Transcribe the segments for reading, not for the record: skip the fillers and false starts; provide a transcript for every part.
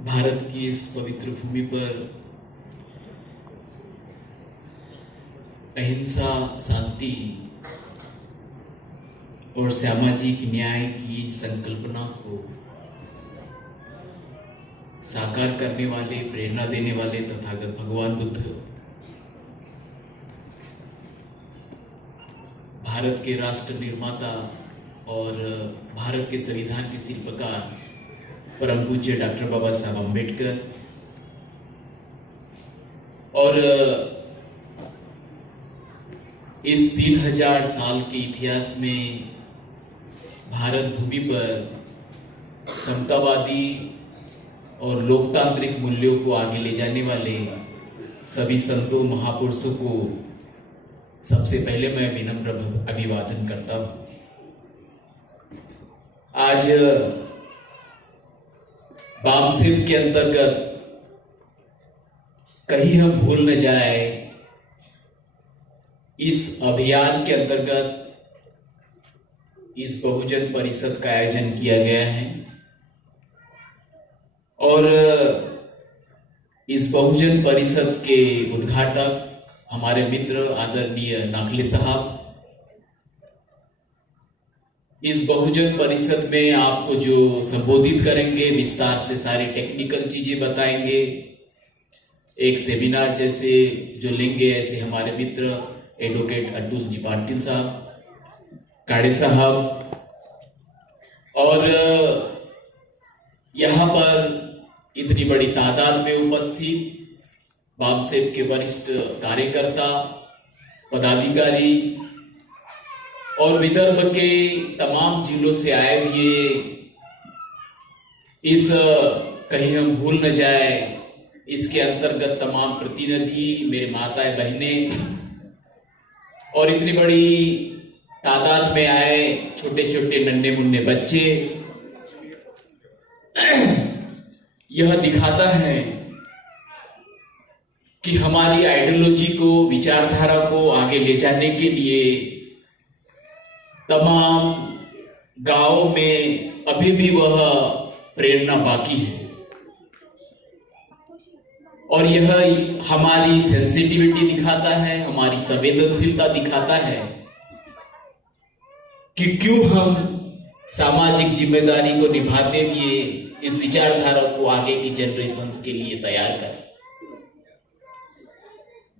भारत की इस पवित्र भूमि पर अहिंसा, शांति और सामाजिक न्याय की संकल्पना को साकार करने वाले, प्रेरणा देने वाले तथागत भगवान बुद्ध भारत के राष्ट्र निर्माता और भारत के संविधान के शिल्पकार परम पूज्य डॉक्टर बाबा साहब अम्बेडकर और इस 3000 साल के इतिहास में भारत भूमि पर समतावादी और लोकतांत्रिक मूल्यों को आगे ले जाने वाले सभी संतों, महापुरुषों को सबसे पहले मैं विनम्र अभिवादन करता हूं। आज बामसेव के अंतर्गत कहीं हम भूल न जाए, इस अभियान के अंतर्गत इस बहुजन परिषद का आयोजन किया गया है और इस बहुजन परिषद के उद्घाटक हमारे मित्र आदरणीय नाखले साहब इस बहुजन परिषद में आपको जो संबोधित करेंगे, विस्तार से सारी टेक्निकल चीजें बताएंगे, एक सेमिनार जैसे जो लेंगे, ऐसे हमारे मित्र एडवोकेट अतुल जी पाटिल साहब, काड़े साहब और यहाँ पर इतनी बड़ी तादाद में उपस्थित बामसेव के वरिष्ठ कार्यकर्ता, पदाधिकारी और विदर्भ के तमाम जिलों से आए हुए, इस कहीं हम भूल न जाए इसके अंतर्गत तमाम प्रतिनिधि, मेरे माताएं बहनें और इतनी बड़ी तादाद में आए छोटे छोटे नन्हे मुन्ने बच्चे, यह दिखाता है कि हमारी आइडियोलॉजी को, विचारधारा को आगे ले जाने के लिए तमाम गांवों में अभी भी वह प्रेरणा बाकी है और यह हमारी सेंसिटिविटी दिखाता है, हमारी संवेदनशीलता दिखाता है कि क्यों हम सामाजिक जिम्मेदारी को निभाते हुए इस विचारधारा को आगे की जनरेशंस के लिए तैयार करें।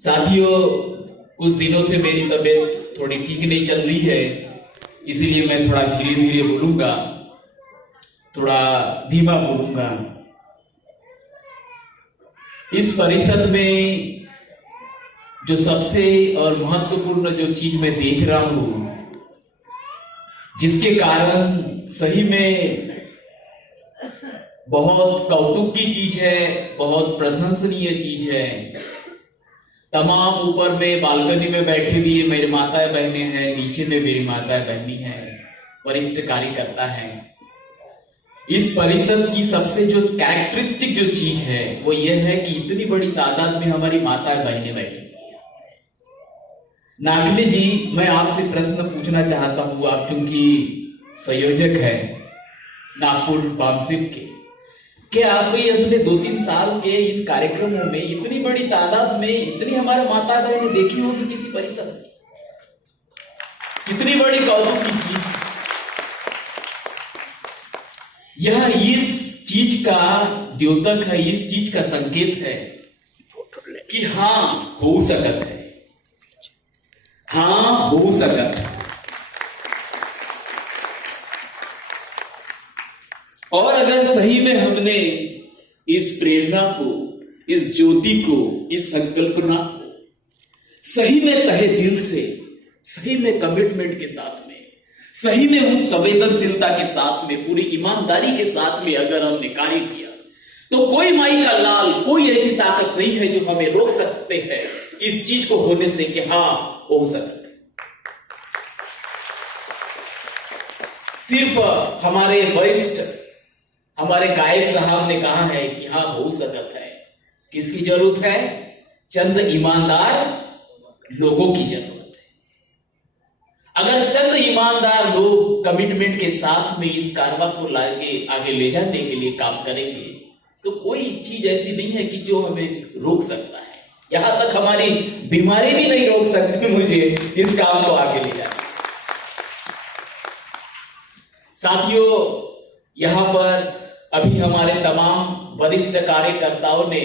साथियों, कुछ दिनों से मेरी तबीयत थोड़ी ठीक नहीं चल रही है, इसीलिए मैं थोड़ा धीरे धीरे बोलूंगा, थोड़ा धीमा बोलूंगा। इस परिषद में जो सबसे और महत्वपूर्ण जो चीज मैं देख रहा हूं, जिसके कारण सही में बहुत कौतुक की चीज है, बहुत प्रशंसनीय चीज है, तमाम ऊपर में बालकनी में बैठे हुए मेरे माताएं बहनें हैं, नीचे में मेरी माताएं बहनी हैं, वरिष्ठ कार्यकर्ता हैं। इस परिषद की सबसे जो कैरेक्टरिस्टिक जो चीज है वो ये है कि इतनी बड़ी तादाद में हमारी माताएं बहनें बैठी। नागले जी, मैं आपसे प्रश्न पूछना चाहता हूं, आप चूंकि संयोजक हैं नागपुर बामसेव के, क्या आपने अपने 2-3 साल के इन कार्यक्रमों में इतनी बड़ी तादाद में इतनी हमारे माता बहनें देखी होगी किसी परिषद में? कितनी बड़ी कौतुक की चीज। यह इस चीज का द्योतक है, इस चीज का संकेत है कि हाँ हो सकत है, हाँ हो सकत है। और अगर सही में हमने इस प्रेरणा को, इस ज्योति को, इस संकल्पना को सही में तहे दिल से, सही में कमिटमेंट के साथ में, सही में उस संवेदनशीलता के साथ में, पूरी ईमानदारी के साथ में अगर हमने कार्य किया, तो कोई माई का लाल, कोई ऐसी ताकत नहीं है जो हमें रोक सकते हैं इस चीज को होने से कि हाँ हो सकता है। सिर्फ हमारे वरिष्ठ, हमारे गायक साहब ने कहा है कि हाँ हो सकता है। किसकी जरूरत है? चंद ईमानदार लोगों की जरूरत है। अगर चंद ईमानदार लोग कमिटमेंट के साथ में इस कारवा को आगे ले जाने के लिए काम करेंगे तो कोई चीज ऐसी नहीं है कि जो हमें रोक सकता है। यहां तक हमारी बीमारी भी नहीं रोक सकती मुझे इस काम को आगे ले जाने। साथियों, यहां पर अभी हमारे तमाम वरिष्ठ कार्यकर्ताओं ने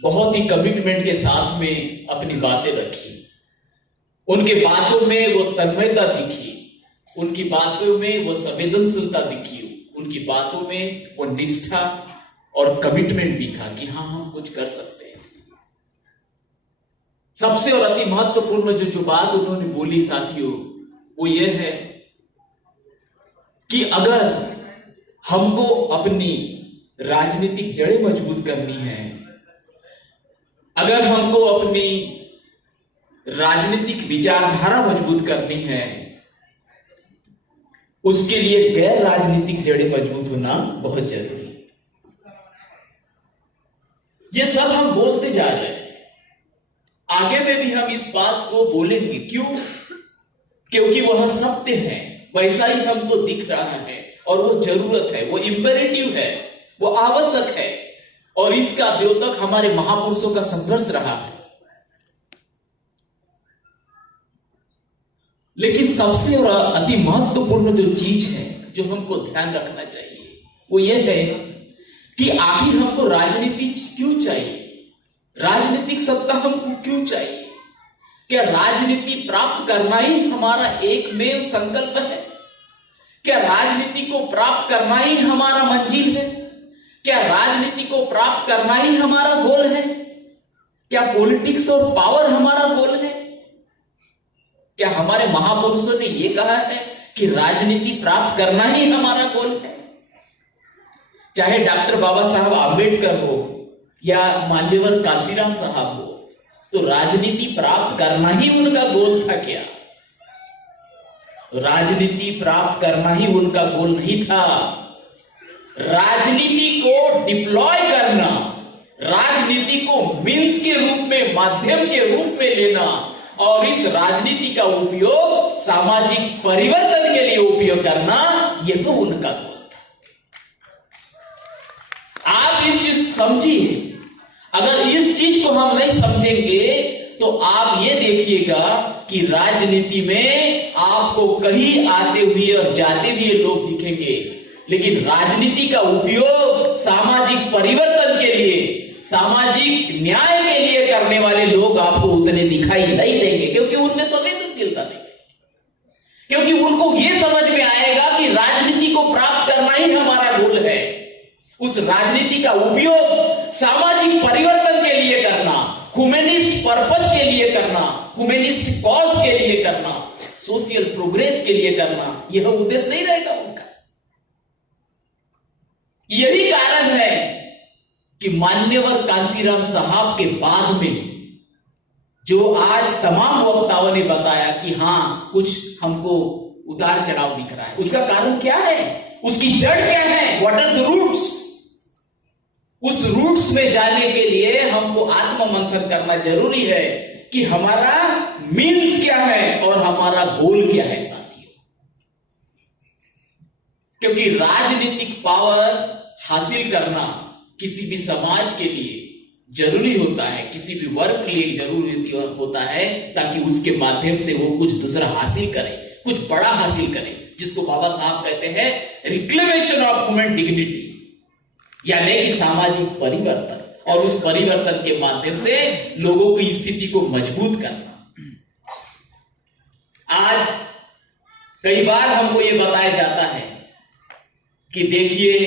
बहुत ही कमिटमेंट के साथ में अपनी बातें रखी। उनके बातों में वो तन्मयता दिखी, उनकी बातों में वो संवेदनशीलता दिखी, उनकी बातों में वो निष्ठा और कमिटमेंट दिखा कि हाँ, हम कुछ कर सकते हैं। सबसे और अति महत्वपूर्ण जो बात उन्होंने बोली साथियों, वो ये है कि अगर हमको अपनी राजनीतिक जड़ें मजबूत करनी है, अगर हमको अपनी राजनीतिक विचारधारा मजबूत करनी है, उसके लिए गैर राजनीतिक जड़ें मजबूत होना बहुत जरूरी है। ये सब हम बोलते जा रहे हैं, आगे में भी हम इस बात को बोलेंगे। क्यों? क्योंकि वह सत्य है, वैसा ही हमको दिख रहा है और वो जरूरत है, वो इंपेरेटिव है, वो आवश्यक है, और इसका द्योतक हमारे महापुरुषों का संघर्ष रहा है। लेकिन सबसे और अति महत्वपूर्ण जो चीज है जो हमको ध्यान रखना चाहिए, वो ये है कि आखिर हमको राजनीति क्यों चाहिए, राजनीतिक सत्ता हमको क्यों चाहिए? क्या राजनीति प्राप्त करना ही हमारा एकमेव संकल्प है? क्या राजनीति को प्राप्त करना ही हमारा मंजिल है? क्या राजनीति को प्राप्त करना ही हमारा गोल है? क्या पॉलिटिक्स और पावर हमारा गोल है? क्या हमारे महापुरुषों ने यह कहा है कि राजनीति प्राप्त करना ही हमारा गोल है? चाहे डॉक्टर बाबा साहब आंबेडकर हो या मान्यवर कांसीराम साहब हो, तो राजनीति प्राप्त करना ही उनका गोल था क्या? राजनीति प्राप्त करना ही उनका गोल नहीं था। राजनीति को डिप्लॉय करना, राजनीति को मीन्स के रूप में, माध्यम के रूप में लेना, और इस राजनीति का उपयोग सामाजिक परिवर्तन के लिए उपयोग करना, यह तो उनका गोल था। आप इस चीज समझिए। अगर इस चीज को हम नहीं समझेंगे तो आप ये देखिएगा कि राजनीति में आपको कहीं आते हुए और जाते हुए लोग दिखेंगे, लेकिन राजनीति का उपयोग सामाजिक परिवर्तन के लिए, सामाजिक न्याय के लिए करने वाले लोग आपको उतने दिखाई नहीं देंगे, क्योंकि उनमें संवेदनशीलता नहीं है, क्योंकि उनको यह समझ में आएगा कि राजनीति को प्राप्त करना ही हमारा गोल है। उस राजनीति का उपयोग सामाजिक परिवर्तन के लिए करना, ह्यूमनिस्ट पर्पस के लिए करना, ह्यूमनिस्ट कॉज के लिए करना, सोशल प्रोग्रेस के लिए करना, यह उद्देश्य नहीं रहेगा उनका। यही कारण है कि मान्यवर कांसीराम साहब के बाद में जो आज तमाम वक्ताओं ने बताया कि हां, कुछ हमको उतार चढ़ाव दिख रहा है, उसका कारण क्या है, उसकी जड़ क्या है, व्हाट आर द रूट्स? उस रूट्स में जाने के लिए हमको आत्म मंथन करना जरूरी है कि हमारा मीन्स क्या है और हमारा गोल क्या है साथियों। क्योंकि राजनीतिक पावर हासिल करना किसी भी समाज के लिए जरूरी होता है, किसी भी वर्ग के लिए जरूरी होता है, ताकि उसके माध्यम से वो कुछ दूसरा हासिल करे, कुछ बड़ा हासिल करे, जिसको बाबा साहब कहते हैं रिक्लेमेशन ऑफ ह्यूमन डिग्निटी, यानी कि सामाजिक परिवर्तन, और उस परिवर्तन के माध्यम से लोगों की स्थिति को मजबूत करना। आज कई बार हमको यह बताया जाता है कि देखिए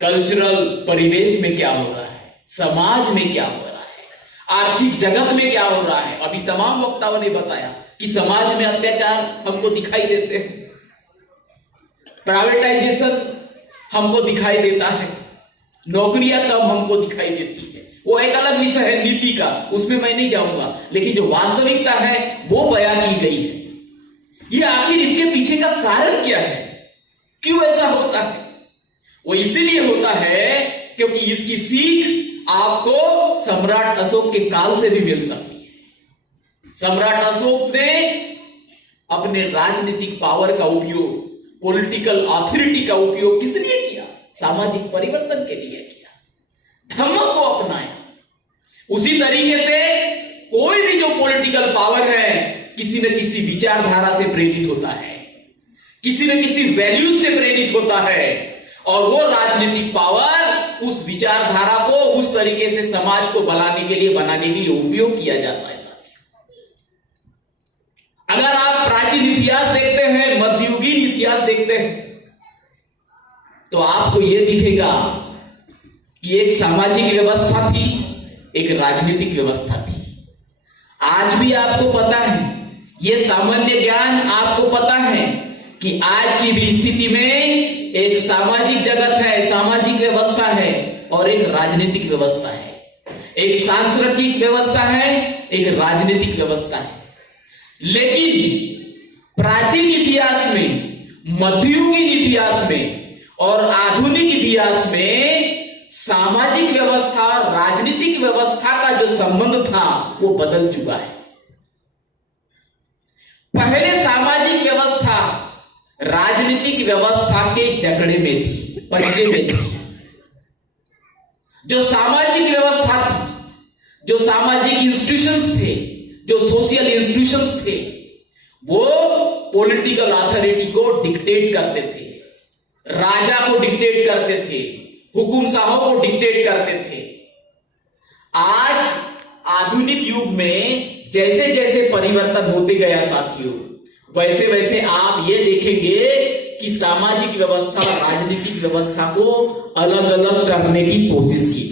कल्चरल परिवेश में क्या हो रहा है, समाज में क्या हो रहा है, आर्थिक जगत में क्या हो रहा है। अभी तमाम वक्ताओं ने बताया कि समाज में अत्याचार हमको दिखाई देते हैं, प्राइवेटाइजेशन हमको दिखाई देता है, नौकरियां कम हमको दिखाई देती है। वो एक अलग विषय है नीति का, उसमें मैं नहीं जाऊंगा, लेकिन जो वास्तविकता है वो बयां की गई है। ये आखिर इसके पीछे का कारण क्या है, क्यों ऐसा होता है? वो इसीलिए होता है क्योंकि इसकी सीख आपको सम्राट अशोक के काल से भी मिल सकती है। सम्राट अशोक ने अपने राजनीतिक पावर का उपयोग, पॉलिटिकल अथॉरिटी का उपयोग किस लिए किया? सामाजिक परिवर्तन के लिए किया, धम्म को अपनाया। उसी तरीके से कोई भी जो पॉलिटिकल पावर है किसी न किसी विचारधारा से प्रेरित होता है, किसी न किसी वैल्यूज से प्रेरित होता है, और वो राजनीतिक पावर उस विचारधारा को उस तरीके से समाज को बनाने के लिए उपयोग किया जाता है। साथियों, अगर आप प्राचीन इतिहास देखते हैं, मध्ययुगीन इतिहास देखते हैं, तो आपको यह दिखेगा कि एक सामाजिक व्यवस्था थी, एक राजनीतिक व्यवस्था थी। आज भी आपको पता है, यह सामान्य ज्ञान आपको पता है कि आज की भी स्थिति में एक सामाजिक जगत है, सामाजिक व्यवस्था है, और एक राजनीतिक व्यवस्था है, एक सांस्कृतिक व्यवस्था है, एक राजनीतिक व्यवस्था है। लेकिन प्राचीन इतिहास में, मध्ययुगीन इतिहास में और आधुनिक इतिहास में सामाजिक व्यवस्था और राजनीतिक व्यवस्था का जो संबंध था वो बदल चुका है। पहले सामाजिक व्यवस्था राजनीतिक व्यवस्था के जकड़े में थी, पंजे में थी। जो सामाजिक व्यवस्था थी, जो सामाजिक इंस्टीट्यूशंस थे, जो सोशल इंस्टीट्यूशंस थे, वो पॉलिटिकल अथॉरिटी को डिक्टेट करते थे, राजा को डिक्टेट करते थे, हुकुमशाहों को डिक्टेट करते थे। आज आधुनिक युग में जैसे जैसे परिवर्तन होते गया साथियों, वैसे वैसे आप ये देखेंगे कि सामाजिक व्यवस्था और राजनीतिक व्यवस्था को अलग अलग करने की कोशिश की।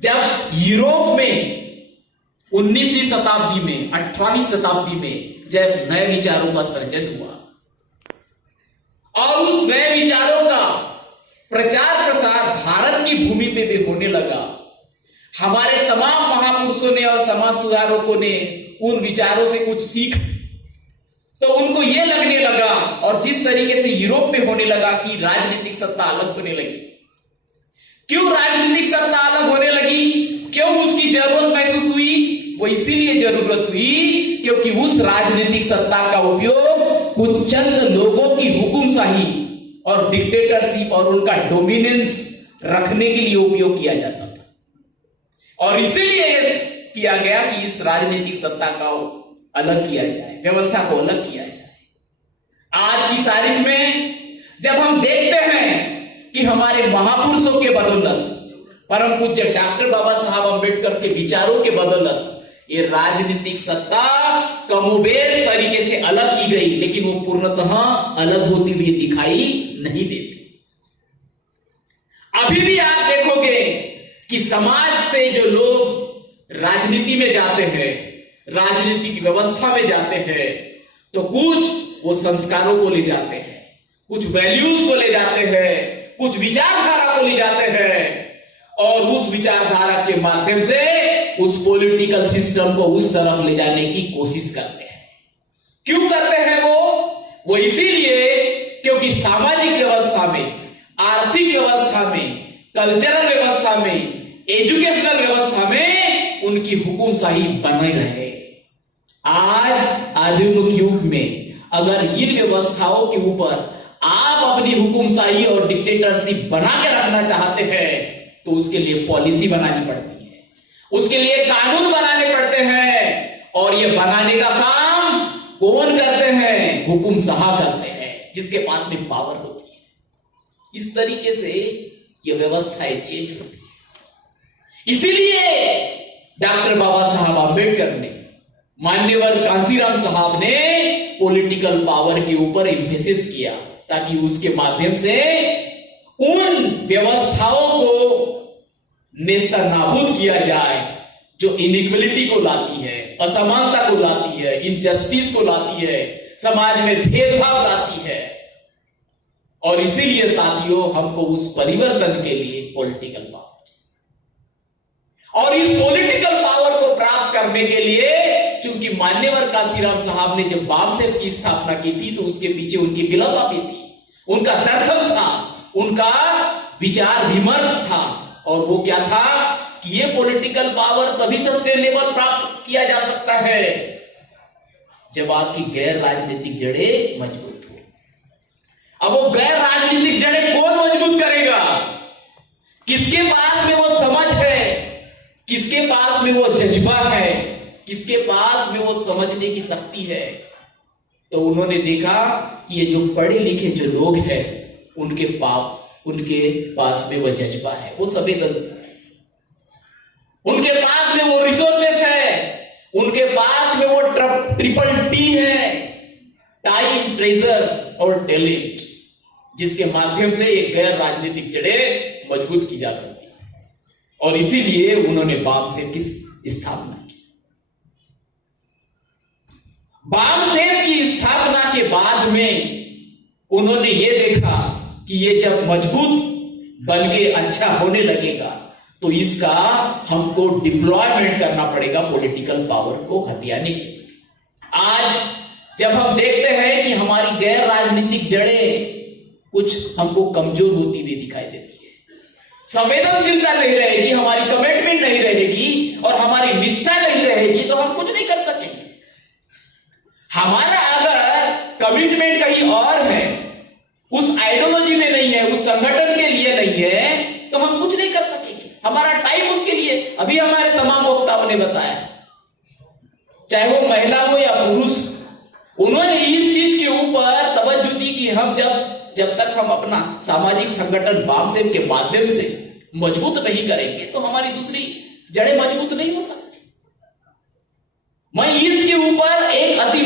जब यूरोप में 19वीं शताब्दी में, 18वीं शताब्दी में जब नए विचारों का सर्जन हुआ और उस नए विचारों का प्रचार प्रसार भारत की भूमि पे भी होने लगा, हमारे तमाम महापुरुषों ने और समाज सुधारकों ने उन विचारों से कुछ सीख, तो उनको यह लगने लगा, और जिस तरीके से यूरोप में होने लगा कि राजनीतिक सत्ता अलग होने लगी। क्यों राजनीतिक सत्ता अलग होने लगी, क्यों उसकी जरूरत महसूस हुई? वो इसीलिए जरूरत हुई क्योंकि उस राजनीतिक सत्ता का उपयोग कुछ चंद लोगों की हुकुमशाही और डिक्टेटरशिप और उनका डोमिनेंस रखने के लिए उपयोग किया जाता था, और इसीलिए किया गया कि इस राजनीतिक सत्ता का अलग किया जाए, व्यवस्था को अलग किया जाए। आज की तारीख में जब हम देखते हैं कि हमारे महापुरुषों के बदौलत, परम पूज्य डॉक्टर बाबा साहब अम्बेडकर के विचारों के बदौलत ये राजनीतिक सत्ता कमोबेश तरीके से अलग की गई, लेकिन वो पूर्णतः अलग होती हुई दिखाई नहीं देती। अभी भी आप देखोगे कि समाज से जो लोग राजनीति में जाते हैं, राजनीतिक व्यवस्था में जाते हैं, तो कुछ वो संस्कारों को ले जाते हैं, कुछ वैल्यूज को ले जाते हैं, कुछ विचारधारा को ले जाते हैं, और उस विचारधारा के माध्यम से उस पॉलिटिकल सिस्टम को उस तरफ ले जाने की कोशिश करते हैं। क्यों करते हैं वो इसीलिए क्योंकि सामाजिक व्यवस्था में, आर्थिक व्यवस्था में, कल्चरल व्यवस्था में, एजुकेशनल व्यवस्था में उनकी हुकुमशाही बने रहे। आज आधुनिक युग में अगर इन व्यवस्थाओं के ऊपर आप अपनी हुकुमशाही और डिक्टेटरशिप बना के रखना चाहते हैं, तो उसके लिए पॉलिसी बनानी पड़ती है, उसके लिए कानून बनाने पड़ते हैं, और ये बनाने का काम कौन करते हैं? हुकुमशाह करते हैं, जिसके पास में पावर होती है। इस तरीके से ये व्यवस्थाएं चेंज होती है। इसीलिए डॉक्टर बाबा साहब आंबेडकर ने, मान्यवर कांशीराम साहब ने पॉलिटिकल पावर के ऊपर एम्फेसिस किया, ताकि उसके माध्यम से उन व्यवस्थाओं को नेस्तनाबूद किया जाए जो इनइक्वलिटी को लाती है, असमानता को लाती है, इनजस्टिस को लाती है, समाज में भेदभाव लाती है। और इसीलिए साथियों, हमको उस परिवर्तन के लिए पॉलिटिकल पावर, और इस पॉलिटिकल पावर को प्राप्त करने के लिए, चूंकि मान्यवर कांशीराम साहब ने जब वामसेप की स्थापना की थी, तो उसके पीछे उनकी फिलॉसफी थी, उनका दर्शन था, उनका विचार विमर्श था, और वो क्या था कि ये पॉलिटिकल पावर तभी सस्टेनेबल प्राप्त किया जा सकता है जब आपकी गैर राजनीतिक जड़ें मजबूत हो। अब वो गैर राजनीतिक जड़ें कौन मजबूत करेगा? किसके पास में वो समझ है, किसके पास में वो जज्बा है, किसके पास में वो समझने की शक्ति है? तो उन्होंने देखा कि ये जो पढ़े लिखे जो लोग हैं उनके पास में वो जज्बा है, वो संवेदनशील है, उनके पास में वो रिसोर्सेस है, उनके पास में वो ट्रिपल टी है, टाइम, ट्रेजर और टैलेंट, जिसके माध्यम से एक गैर राजनीतिक जड़ें मजबूत की जा सकती है। और इसीलिए उन्होंने बामसेफ की स्थापना की। बामसेफ की स्थापना के बाद में उन्होंने ये देखा कि ये जब मजबूत बन के अच्छा होने लगेगा तो इसका हमको डिप्लॉयमेंट करना पड़ेगा पॉलिटिकल पावर को हथियाने के लिए। आज जब हम देखते हैं कि हमारी गैर राजनीतिक जड़ें कुछ हमको कमजोर होती हुई दिखाई देती है, संवेदनशीलता नहीं रहेगी, हमारी कमिटमेंट नहीं रहेगी और हमारी निष्ठा नहीं रहेगी, तो हम कुछ नहीं कर सकेंगे। हमारा अगर कमिटमेंट कहीं और है, उस आइडियोलॉजी में नहीं है, उस संगठन के लिए नहीं है, तो हम कुछ नहीं कर सकेंगे। हमारा टाइम उसके लिए, अभी हमारे तमाम वक्ताओं ने बताया, चाहे वो महिला हो या पुरुष, उन्होंने इस चीज के ऊपर तवज्जो दी कि हम जब तक हम अपना सामाजिक संगठन बामसेफ के माध्यम से मजबूत नहीं करेंगे तो हमारी दूसरी जड़ें मजबूत नहीं हो सकती। मैं इसके ऊपर एक अति